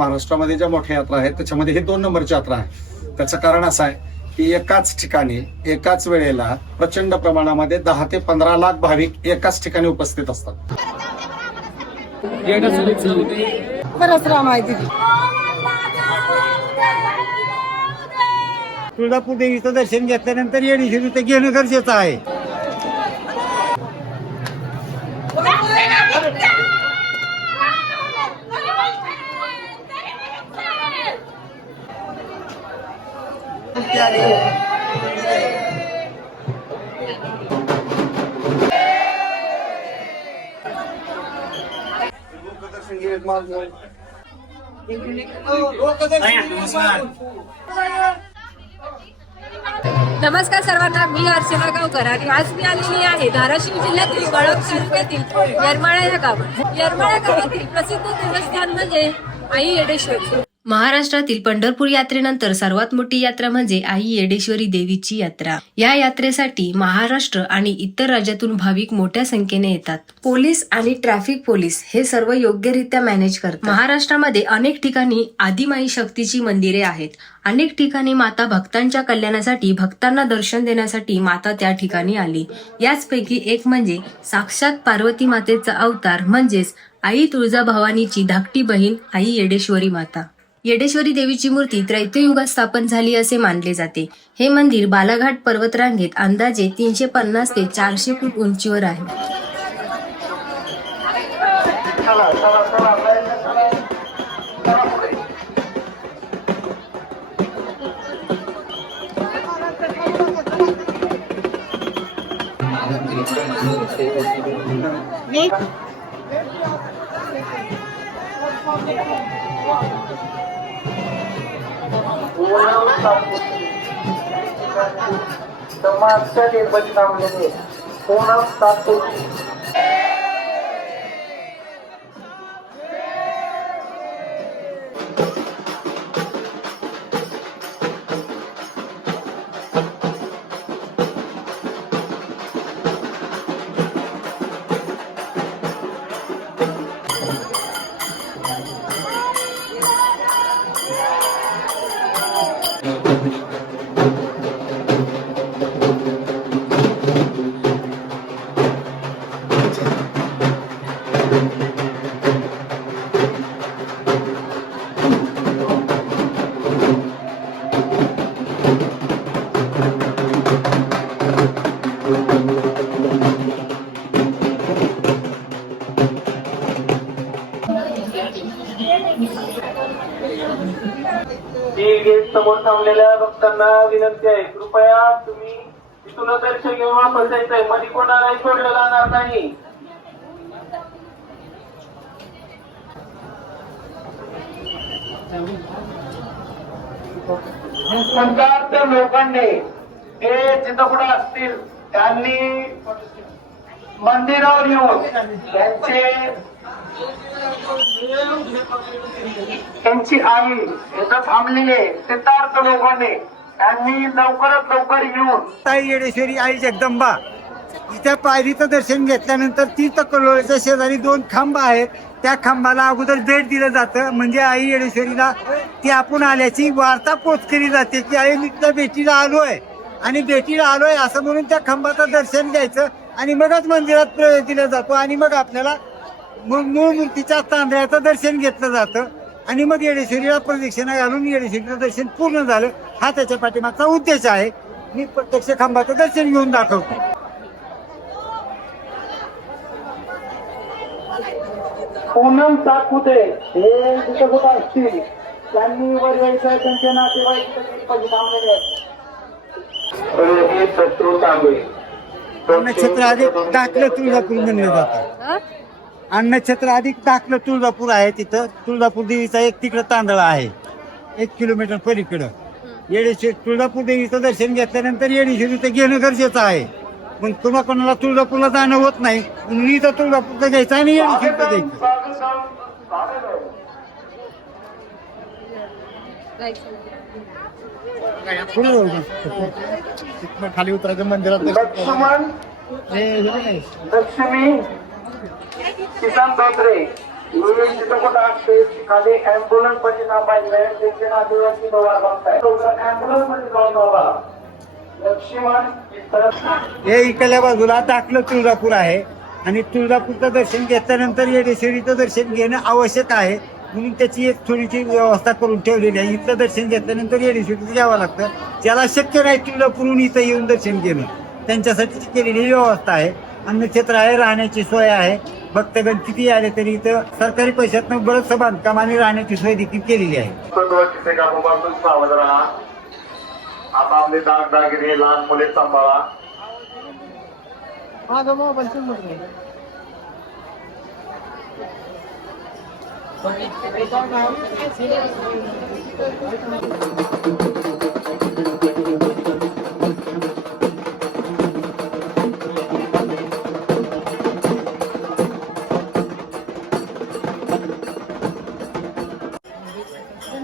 महाराष्ट्रामध्ये ज्या मोठ्या यात्रा आहेत त्याच्यामध्ये हे 2 नंबरची यात्रा आहे. त्याचं कारण असं आहे की एकाच ठिकाणी एकाच वेळेला प्रचंड प्रमाणामध्ये 10 ते 15 लाख भाविक एकाच ठिकाणी उपस्थित असतात. तुळजापूर देवीचं दर्शन घेतल्यानंतर येडेश्वरी ते घेणं गरजेचं आहे. नमस्कार सर्वांना, मी अर्चना गावकर आणि आज मी आलेली आहे धाराशिव जिल्ह्यातील कळंब तालुक्यातील येरमाळा या गावात. येरमाळा गावातील प्रसिद्ध देवस्थान म्हणजे आई येडेश्वरी. महाराष्ट्रातील पंढरपूर यात्रेनंतर सर्वात मोठी यात्रा म्हणजे आई येडेश्वरी देवीची यात्रा. या यात्रेसाठी महाराष्ट्र आणि इतर राज्यातून भाविक मोठ्या संख्येने येतात. पोलीस आणि ट्रॅफिक पोलीस हे सर्व योग्यरित्या मॅनेज करतात. महाराष्ट्रामध्ये अनेक ठिकाणी आदिमाई शक्तीची मंदिरे आहेत. अनेक ठिकाणी माता भक्तांच्या कल्याणासाठी भक्तांना दर्शन देण्यासाठी माता त्या ठिकाणी आली. याचपैकी एक म्हणजे साक्षात पार्वती मातेचा अवतार म्हणजेच आई तुळजाभवानीची धाकटी बहीण आई येडेश्वरी माता. येडेश्वरी देवीची मूर्ती त्रैतयुगात स्थापन झाली असे मानले जाते. हे मंदिर बालाघाट पर्वतरांगेत अंदाजे 350 ते 400 फूट उंचीवर आहे. समाजच्या निर्मिती नावाने पूर्ण तात्पुरती गेट समोर थांबलेल्या भक्तांना विनंती आहे, कृपया तुम्ही इथून दर्शन घेऊन वापस जायचंय. मध्ये कोणालाही सोडलं जाणार नाही. सरकारच्या लोकांनी हे जिथं कुठं असतील त्यांनी मंदिरावर येऊन त्यांची आई इथं थांबलेली आहे. सिद्धार्थ लोकांनी त्यांनी लवकरात लवकर येऊन आई येडेश्वरी आई जगदंबा इथे पायरीचं दर्शन घेतल्यानंतर तीर्थकलोळीच्या शेजारी 2 खांब आहेत. त्या खांबाला अगोदर भेट दिलं जातं, म्हणजे आई येडेश्वरीला ती आपण आल्याची वार्ता पोच केली जाते की आई त्या भेटीला आलोय आणि भेटीला आलोय असं म्हणून त्या खांबाचं दर्शन घ्यायचं आणि मगच मंदिरात प्रवेश दिला जातो आणि मग आपल्याला मूळ मूर्तीच्या तांदळाचं दर्शन घेतलं जातं आणि मग येडेश्वरीला प्रदक्षिणा घालून येडेश्वरीचं दर्शन पूर्ण झालं. हा त्याच्या पाठीमागचा उद्देश आहे. मी प्रत्यक्ष खांबाचं दर्शन घेऊन दाखवतो. पूनम सातपुते हे जिथे कुठं असतील त्यांनी वर यायचं. त्यांचे नातेवाईक थांबलेले आहेत. अन्नछत्र अधिक दाखलं तुळजापूर म्हणलं जातं. अन्नछत्र अधिक दाखलं तुळजापूर आहे. तिथं तुळजापूर देवीचा एक तिकडं तांदळा आहे 1 किलोमीटर पलीकडं. येडेश्वरी तुळजापूर देवीचं दर्शन घेतल्यानंतर येडेश्वरी ते घेणं गरजेचं आहे. पण तुम्हा कोणाला तुळजापूरला जाणं होत नाही, मी तर तुळजापूरचं घ्यायचं आणि येडेश्वरीचं घ्यायचं. खाली उतरायचं मंदिरात. लक्ष्मण लक्ष्मी किसन धोत्रे तिथं कुठं असते खाली ऍम्ब्युलन्स मध्ये नाव पाहिजे त्यांचे नातेवाईक तिथं वाट बघताय ऍम्ब्युलन्स मध्ये जाऊन बाबा लक्ष्मण इथं हे इकडल्या बाजूला टाकलं तुळजापूर आहे आणि तुळजापूरचं दर्शन घेतल्यानंतर येडेश्वरीचं दर्शन घेणं आवश्यक आहे, म्हणून त्याची एक थोडीशी व्यवस्था करून ठेवलेली आहे. इथलं दर्शन घेतल्यानंतर येडेश्वरीचं घ्यावं लागतं. ज्याला शक्य नाही तुळजापूरहून इथं येऊन दर्शन घेणं, त्यांच्यासाठी केलेली व्यवस्था आहे. अन्नक्षेत्र आहे, राहण्याची सोय आहे. भक्तगण किती आले तरी इथं सरकारी पैशातनं बरंचसं बांधकाम आणि राहण्याची सोय देखील केलेली आहे. कामापासून सावध राहा. आता आपले दागदागिने लहान मुले सांभाळा. माझा मोबाईल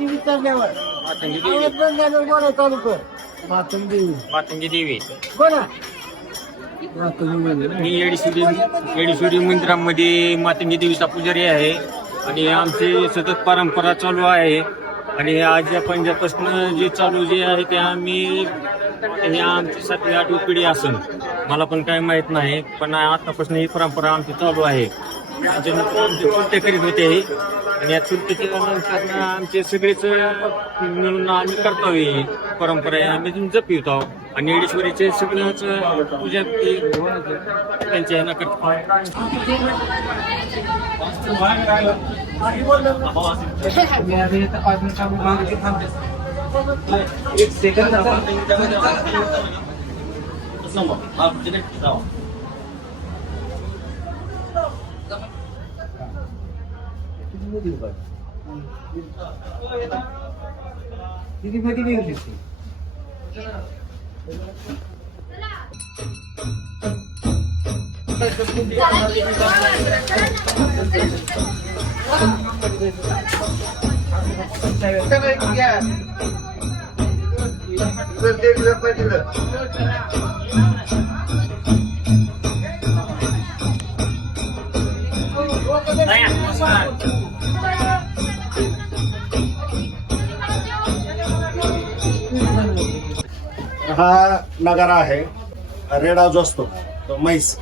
विचारल्यावर बोला चालू कर. मातंगी देवी बोला. मी येडेश्वरी मंदिरामध्ये मातंगी देवीचा पुजारी आहे आणि आमची सतत परंपरा चालू आहे. आणि आज या पंजाबपासून जे चालू जे आहे ते हे आमची 7वी-8वी पिढी असेल, मला पण काही माहीत नाही, पण आतापासून ही परंपरा आमची चालू आहे. त्याच्यानंतर आमचे चुलते करीत होते आणि या चुलतेच्या नंतर आमचे सगळेच मिळून आम्ही कर्तव्य परंपरा आम्ही जपित आहोत. आणि येडेश्वरीचे सगळंच पूजा त्यांच्या ह्यानं करतो. किती मध्ये निघू शकते. हा नगारा आहे. रेडा जो असतो तो म्हैस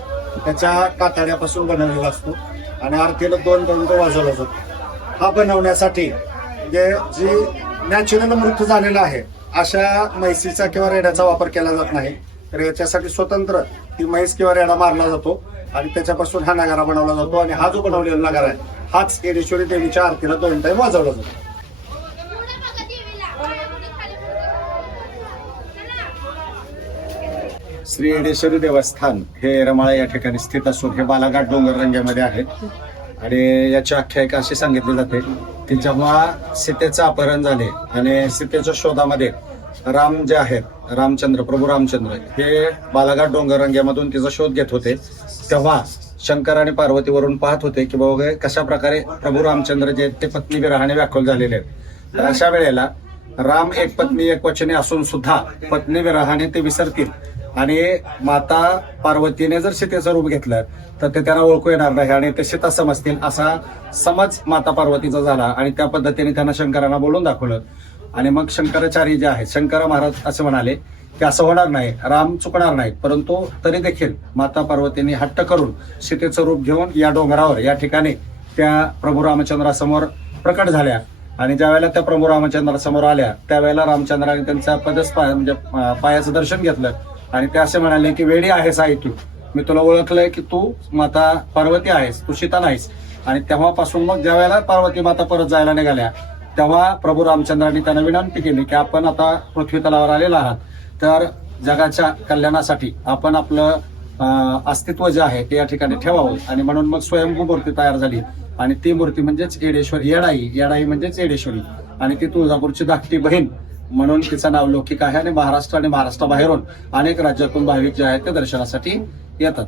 त्याच्या कातड्यापासून बनवलेला असतो आणि आरतीला 2 पर्यंत वाजवला जातो. हा बनवण्यासाठी म्हणजे जी नॅचरल मृत्यू झालेला आहे अशा म्हैसीचा किंवा रेड्याचा वापर केला जात नाही, तर याच्यासाठी स्वतंत्र ती म्हैस किंवा रेडा मारला जातो आणि त्याच्यापासून हा नगारा बनवला जातो. आणि हा जो बनवलेला नगारा आहे हाच येडेश्वरी देवीच्या आरतीला 2 टाइम वाजवला जातो. श्री येडेश्वरी देवस्थान हे येरमाळा या ठिकाणी स्थित असून हे बालाघाट डोंगर रंगामध्ये आहे. आणि याची आख्यायिका अशी सांगितली जाते की जेव्हा सीतेचं अपहरण झाले आणि सीतेच्या शोधामध्ये राम जे आहेत रामचंद्र प्रभू रामचंद्र हे बालाघाट डोंगर रंगामधून तिचा शोध घेत होते, तेव्हा शंकर आणि पार्वतीवरून पाहत होते की बाबा कशा प्रकारे प्रभू रामचंद्र जे ते पत्नी विरहाने व्याकुल झालेले आहेत. तर अशा वेळेला राम एक पत्नी एक वचने असून सुद्धा पत्नी विरहाने ते विसरतील आणि माता पार्वतीने जर सीतेचं रूप घेतलं तर ते त्यांना ओळखू येणार नाही आणि ते सीता समजतील असा समज माता पार्वतीचा झाला. आणि त्या पद्धतीने त्यांना शंकरांना बोलून दाखवलं. आणि मग शंकराचार्य जे आहेत शंकर महाराज असे म्हणाले की असं होणार नाही, राम चुकणार नाहीत, परंतु तरी देखील माता पार्वतीने हट्ट करून सीतेचं रूप घेऊन या डोंगरावर या ठिकाणी त्या प्रभू रामचंद्रासमोर प्रकट झाल्या. आणि ज्या वेळेला त्या प्रभू रामचंद्रासमोर आल्या त्यावेळेला रामचंद्राने त्यांच्या म्हणजे पायाचं दर्शन घेतलं आणि ते असे म्हणाले की वेडी आहेस आई तू, मी तुला ओळखलंय की तू माता पार्वती आहेस, तू सीता नाहीस. आणि तेव्हापासून मग ज्या वेळेला पार्वती माता परत जायला निघाल्या तेव्हा प्रभू रामचंद्रांनी त्यांना विनंती केली की आपण आता पृथ्वी तलावर आलेला आहात, तर जगाच्या कल्याणासाठी आपण आपलं अस्तित्व जे आहे ते या ठिकाणी ठेवावं. आणि म्हणून मग स्वयंभू मूर्ती तयार झाली आणि ती मूर्ती म्हणजेच येडेश्वरी, येडाई म्हणजेच येडेश्वरी. आणि ती तुळजापूरची धाकटी बहीण म्हणून तिचं नाव लौकिक आहे. आणि महाराष्ट्र आणि महाराष्ट्राबाहेरून अनेक राज्यातून भाविक जे आहेत ते दर्शनासाठी येतात.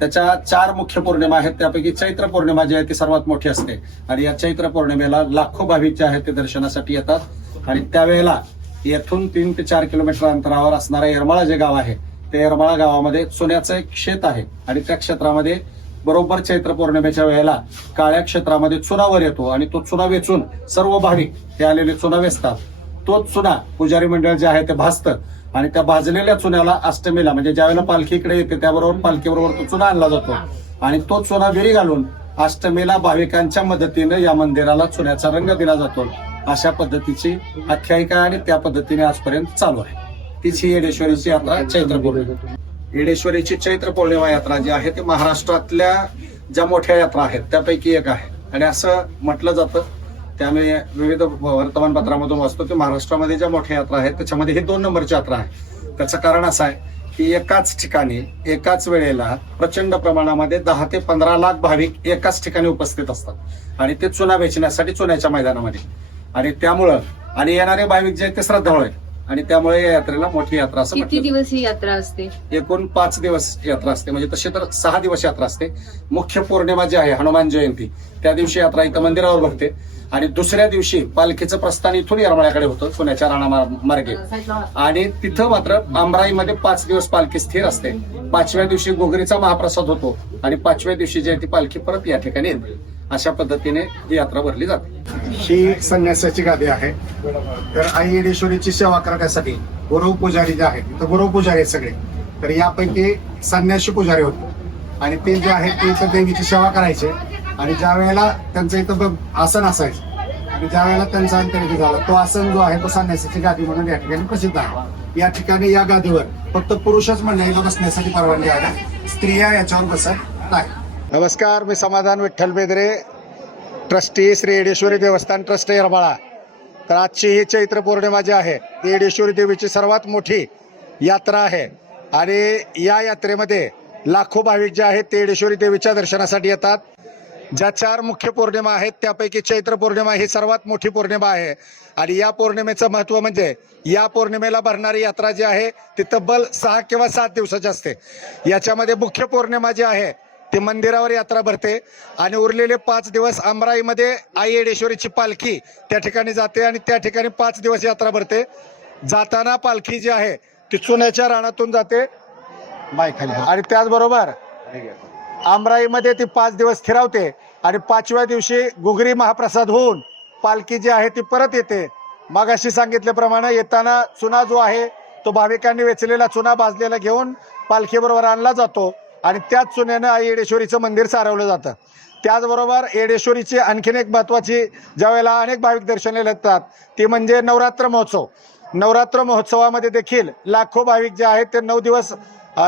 त्याच्या 4 मुख्य पौर्णिमा आहेत, त्यापैकी चैत्र पौर्णिमा जी आहे ती सर्वात मोठी असते. आणि या चैत्र पौर्णिमेला लाखो भाविक जे आहेत ते दर्शनासाठी येतात. आणि त्यावेळेला येथून 3 ते 4 किलोमीटर अंतरावर असणारं येरमाळा जे गाव आहे त्या येरमाळा गावामध्ये सोन्याचं एक शेत आहे आणि त्या क्षेत्रामध्ये बरोबर चैत्र पौर्णिमेच्या वेळेला काळ्या क्षेत्रामध्ये चुनावर येतो आणि तो चुना वेचून सर्व भाविक ते आलेले चुना वेचतात. तोच चुना पुजारी मंडळ जे आहे ते भाजतं आणि त्या भाजलेल्या चुन्याला अष्टमीला म्हणजे ज्यावेळेला पालखी इकडे येते त्याबरोबर पालखीबरोबर तो चुना आणला जातो आणि तो चुना विरी घालून अष्टमीला भाविकांच्या मदतीने या मंदिराला चुन्याचा रंग दिला जातो. अशा पद्धतीची आख्यायिका आणि त्या पद्धतीने आजपर्यंत चालू आहे. तीच ही येडेश्वरीची यात्रा चैत्र पौर्णिमा. येडेश्वरीची चैत्र पौर्णिमा यात्रा जी आहे ती महाराष्ट्रातल्या ज्या मोठ्या यात्रा आहेत त्यापैकी एक आहे आणि असं म्हटलं जातं, त्यामुळे विविध वर्तमानपत्रामधून वाचतो की महाराष्ट्रामध्ये ज्या मोठ्या यात्रा आहेत त्याच्यामध्ये ही 2 नंबरची यात्रा आहे. त्याचं कारण असं आहे की एकाच ठिकाणी एकाच वेळेला प्रचंड प्रमाणामध्ये 10 ते 15 लाख भाविक एकाच ठिकाणी उपस्थित असतात आणि ते चुना वेचण्यासाठी चुन्याच्या मैदानामध्ये आणि त्यामुळं आणि येणारे भाविक जे आहेत ते श्रद्धाळू आहेत आणि त्यामुळे या यात्रेला मोठी यात्रा असं किती म्हटलं दिवस ही यात्रा असते? एकूण 5 दिवस यात्रा असते. म्हणजे तसे तर 6 दिवस यात्रा असते. मुख्य पौर्णिमा जी आहे हनुमान जयंती त्या दिवशी यात्रा इथं मंदिरावर भरते आणि दुसऱ्या दिवशी पालखीचं प्रस्थान इथून येरमाळ्याकडे होतं पुण्याच्या राणामार्गे आणि तिथं मात्र आमराईमध्ये 5 दिवस पालखी स्थिर असते. 5व्या दिवशी गोगरीचा महाप्रसाद होतो आणि 5व्या दिवशी जी आहे ती पालखी परत या ठिकाणी येते. अशा पद्धतीने ही यात्रा भरली जाते. ही संन्यासाची गादी आहे. तर आई येडेश्वरीची सेवा करण्यासाठी गुरु पुजारी जे आहेत तर गुरु पुजारी आहेत सगळे. तर यापैकी संन्यासी पुजारी होते आणि ते जे आहेत ते इथं देवीची सेवा करायचे आणि ज्या वेळेला त्यांचं इथं आसन असायचं आणि ज्या वेळेला त्यांचा अंत्यविधी झाला तो आसन जो आहे तो संन्यासाची गादी म्हणून या ठिकाणी प्रसिद्ध आहे. या ठिकाणी या गादीवर फक्त पुरुषच मंडळीला बसण्यासाठी परवानगी आहे, स्त्रिया याच्यावर बसत नाही. नमस्कार, मी समाधान विठ्ठल बेदरे, ट्रस्टी श्री येडेश्वरी देवस्थान ट्रस्ट येरमाळा. तर आजची ही चैत्र पौर्णिमा जी आहे ती येडेश्वरी देवीची सर्वात मोठी यात्रा आहे आणि या यात्रेमध्ये लाखो भाविक जे आहेत ते येडेश्वरी देवीच्या दर्शनासाठी येतात. ज्या 4 मुख्य पौर्णिमा आहेत त्यापैकी चैत्र पौर्णिमा ही सर्वात मोठी पौर्णिमा आहे आणि या पौर्णिमेचं महत्त्व म्हणजे या पौर्णिमेला भरणारी यात्रा जी आहे ती तब्बल 6 किंवा 7 दिवसाची असते. याच्यामध्ये मुख्य पौर्णिमा जी आहे ती मंदिरावर यात्रा भरते आणि उरलेले 5 दिवस आमराईमध्ये आई येडेश्वरीची पालखी त्या ठिकाणी जाते आणि त्या ठिकाणी 5 दिवस यात्रा भरते. जाताना पालखी जी आहे ती चुन्याच्या रानातून जाते आणि त्याचबरोबर आमराईमध्ये ती 5 दिवस स्थिरावते आणि 5व्या दिवशी गुगरी महाप्रसाद होऊन पालखी जी आहे ती परत येते. मगाशी सांगितल्याप्रमाणे येताना चुना जो आहे तो भाविकांनी वेचलेला चुना भाजलेला घेऊन पालखीबरोबर आणला जातो आणि त्याच चुन्यानं आई येडेश्वरीचं मंदिर सारवलं जातं. त्याचबरोबर येडेश्वरीची आणखीन एक महत्त्वाची ज्यावेळेला अनेक भाविक दर्शनाला येतात ती म्हणजे नवरात्र महोत्सव. नवरात्र महोत्सवामध्ये देखील लाखो भाविक जे आहेत ते 9 दिवस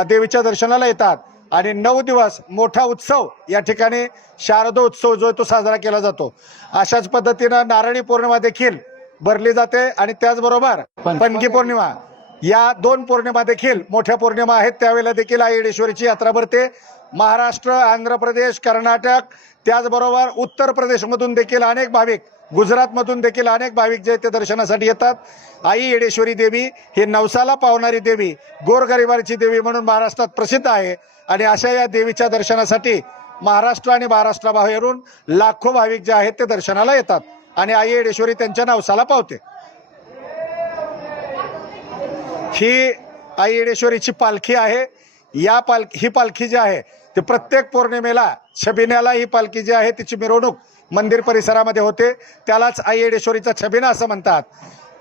देवीच्या दर्शनाला येतात आणि 9 दिवस मोठा उत्सव या ठिकाणी शारदोत्सव जो आहे तो साजरा केला जातो. अशाच पद्धतीनं नारळी पौर्णिमा देखील भरली जाते आणि त्याचबरोबर पणगी पौर्णिमा या 2 पौर्णिमा देखील मोठ्या पौर्णिमा आहेत. त्यावेळेला देखील आई येडेश्वरीची यात्रा भरते. महाराष्ट्र, आंध्र प्रदेश, कर्नाटक त्याचबरोबर उत्तर प्रदेशमधून देखील अनेक भाविक, गुजरातमधून देखील अनेक भाविक जे ते दर्शनासाठी येतात. आई येडेश्वरी देवी ही नवसाला पावणारी देवी, गोरगरिबाची देवी म्हणून महाराष्ट्रात प्रसिद्ध आहे आणि अशा या देवीच्या दर्शनासाठी महाराष्ट्र आणि महाराष्ट्राबाहेरून लाखो भाविक जे आहेत ते दर्शनाला येतात आणि आई येडेश्वरी त्यांच्या नवसाला पावते. ही आई येडेश्वरीची पालखी आहे. ही पालखी जी आहे ती प्रत्येक पौर्णिमेला छबिन्याला ही पालखी जी आहे तिची मिरवणूक मंदिर परिसरामध्ये होते. त्यालाच आई येडेश्वरीचा छबिना असं म्हणतात.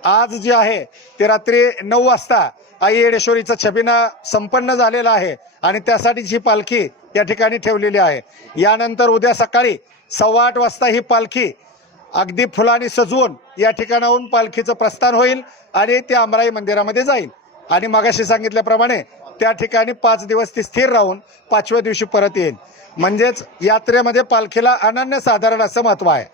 आज जी आहे ते रात्री 9 वाजता आई येडेश्वरीचा छबिना संपन्न झालेला आहे आणि त्यासाठीच ही पालखी या ठिकाणी ठेवलेली आहे. यानंतर उद्या सकाळी 8:15 वाजता ही पालखी अगदी फुलांनी सजवून या ठिकाणाहून पालखीचं प्रस्थान होईल आणि ती आमराई मंदिरामध्ये जाईल आणि मगाशी सांगितल्याप्रमाणे त्या ठिकाणी 5 दिवस ती स्थिर राहून 5व्या दिवशी परत येईल. म्हणजेच यात्रेमध्ये पालखीला अनन्यसाधारण असं महत्त्व आहे.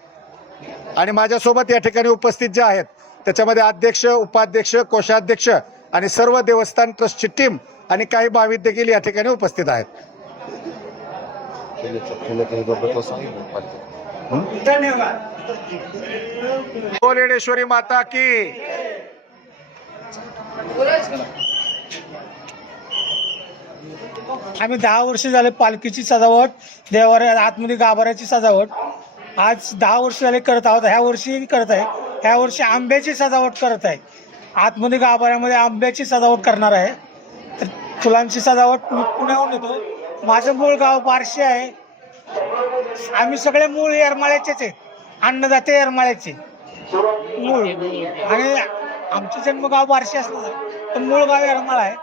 आणि माझ्यासोबत या ठिकाणी उपस्थित जे आहेत त्याच्यामध्ये अध्यक्ष, उपाध्यक्ष, कोषाध्यक्ष आणि सर्व देवस्थान ट्रस्टची टीम आणि काही भाविक देखील या ठिकाणी उपस्थित आहेत. बोल येडेश्वरी माता की. आम्ही 10 वर्ष झाले पालखीची सजावट, देवाऱ्या आतमध्ये गाभाऱ्याची सजावट आज 10 वर्ष झाले करत आहोत. ह्या वर्षी करत आहे. ह्या वर्षी आंब्याची सजावट करत आहे. आतमध्ये गाभाऱ्यामध्ये आंब्याची सजावट करणार आहे. तर फुलांची सजावट मी पुण्याहून येतो. माझं मूळ गाव बार्शी आहे. आम्ही सगळे मूळ येरमाळ्याचेच आहेत, अन्नदाते येरमाळ्याचे मूळ, आणि आमचं जन्मगाव बार्शी असलं तर मूळ गाव येरमाळा आहे.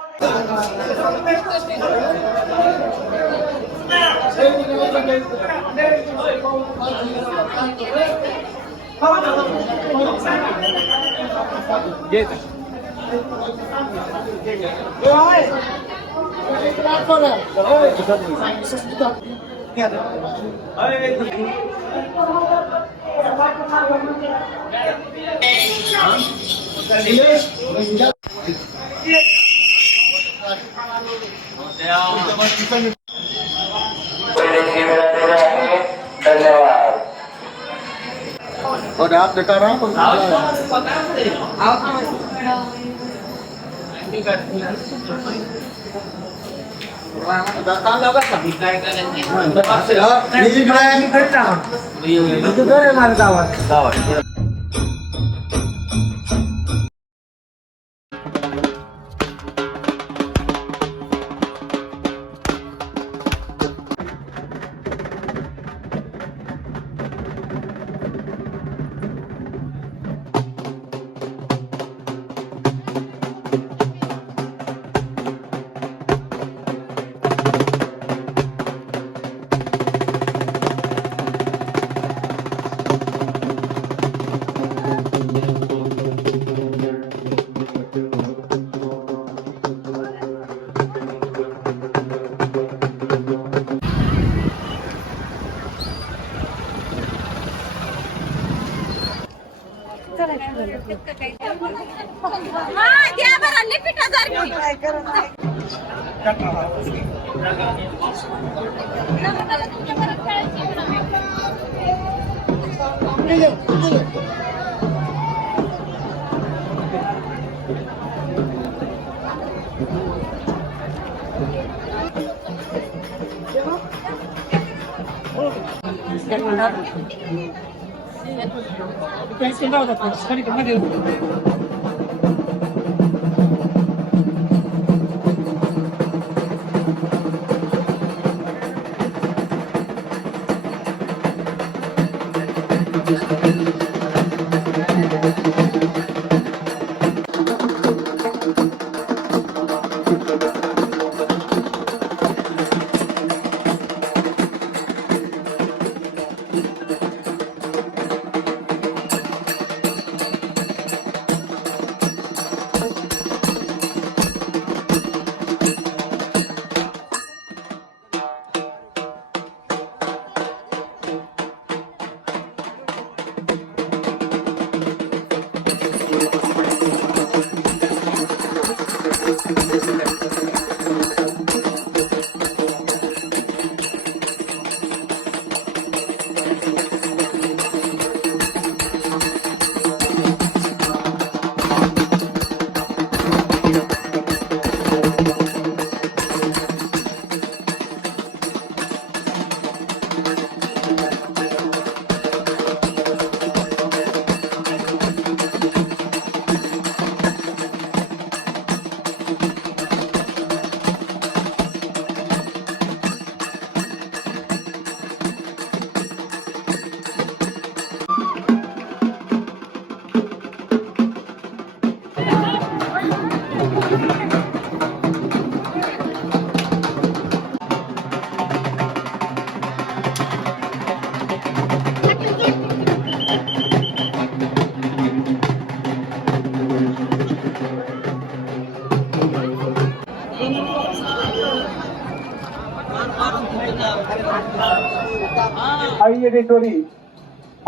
धन्यवाद.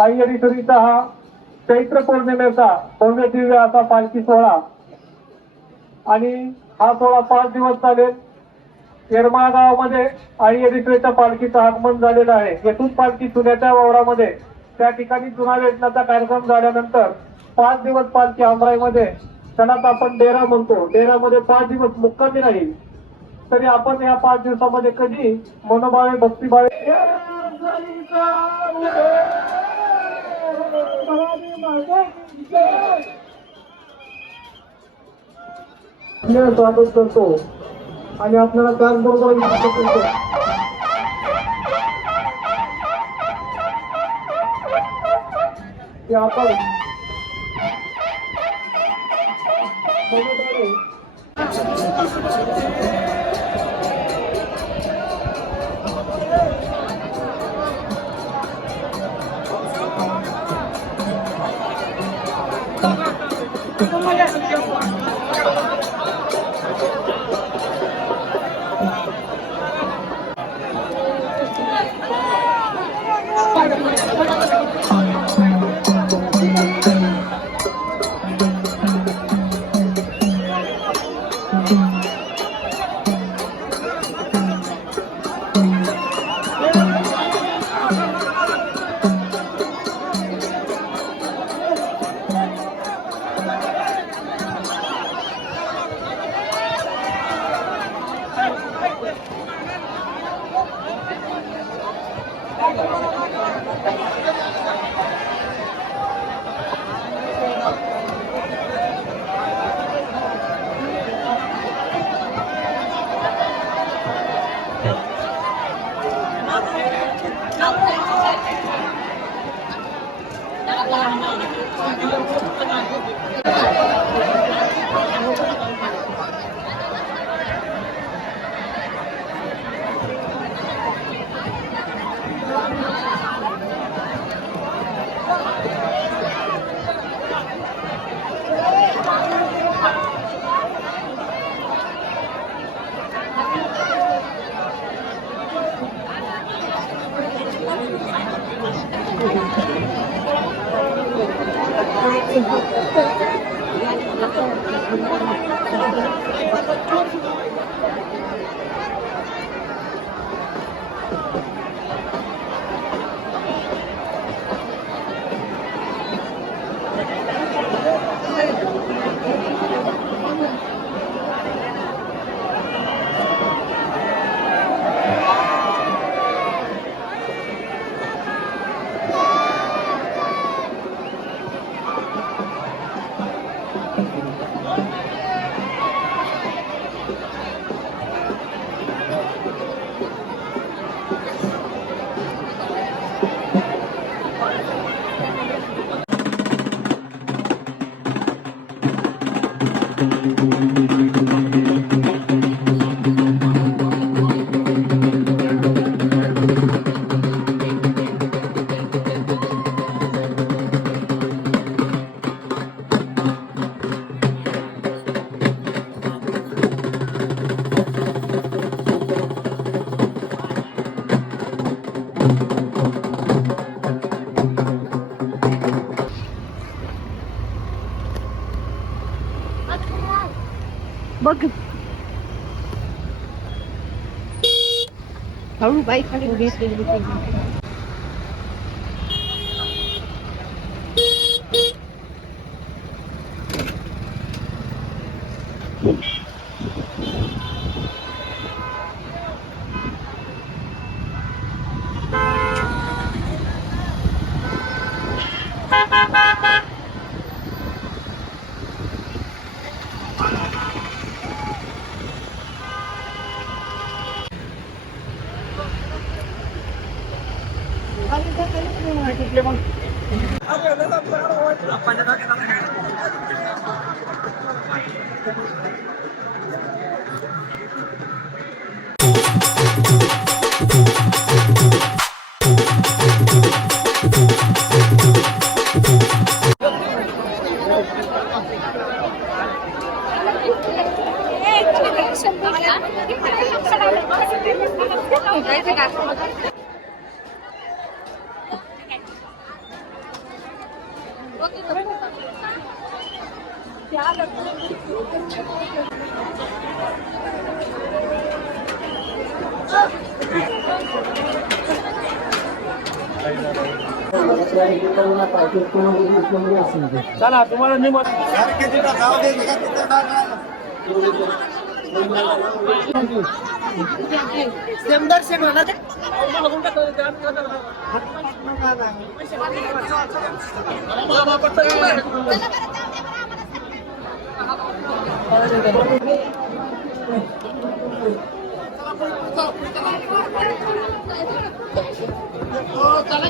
आई येडेश्वरीचा हा चैत्र पौर्णिमेचा भव्य दिव्य असा पालखी सोहळा आणि हा सोहळा 5 दिवस चालेल. येरमाळा गावामध्ये आई येडेश्वरीच्या पालखीचं आगमन झालेलं आहे. येथून पालखी चुन्याच्या वावरामध्ये त्या ठिकाणी चुना वेचण्याचा कार्यक्रम झाल्यानंतर 5 दिवस पालखी आमराईमध्ये, त्यालाच आपण डेरा म्हणतो, डेरामध्ये 5 दिवस मुक्कामी राहील. तरी आपण या 5 दिवसामध्ये कधी मनोभावे भक्तिभावे स्वागत करतो आणि आपल्याला त्याचबरोबर विनंती करतो की आपण बघत बघ हळू बाईक खाली उभी चला तुम्हाला मी चला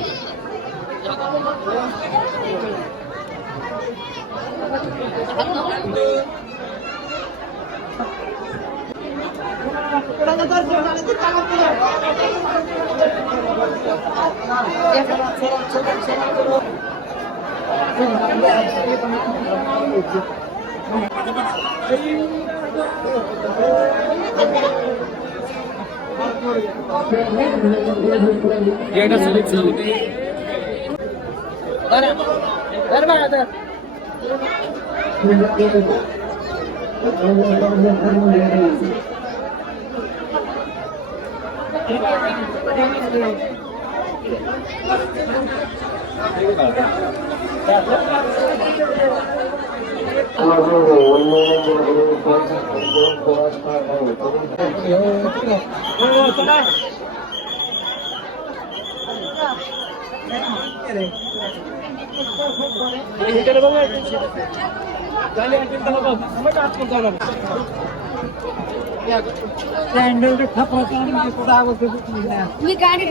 मी गाडी